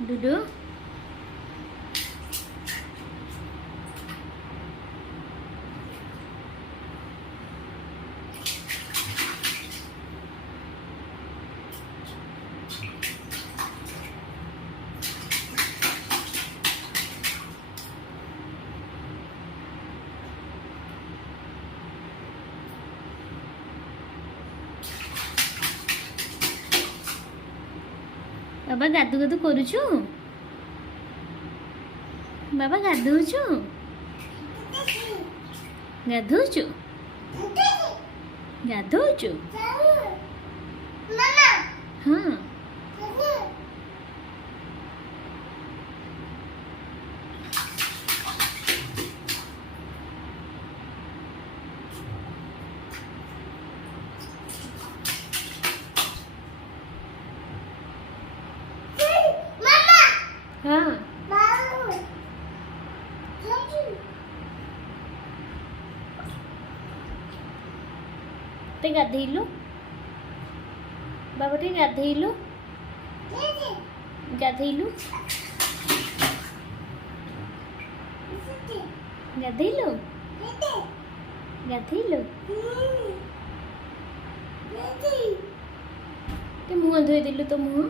ଡୁଡୁ ବାବା ଗାଧୁ ଗାଧୁ କରୁଛୁ ବାବା ଗାଧଉଛୁ ଗାଧଉଛୁ ଗାଧଉଛୁ ହଁ ହଁ ଟିକେ ଗାଧେଇଲୁ ବାବା ଟିକେ ଗାଧେଇଲୁ ଗାଧେଇଲୁ ଗାଧେଇଲୁ ଗାଧେଇଲୁ ଟିକେ ମୁହଁ ଧୋଇଦେଲୁ ତୋ ମୁହଁ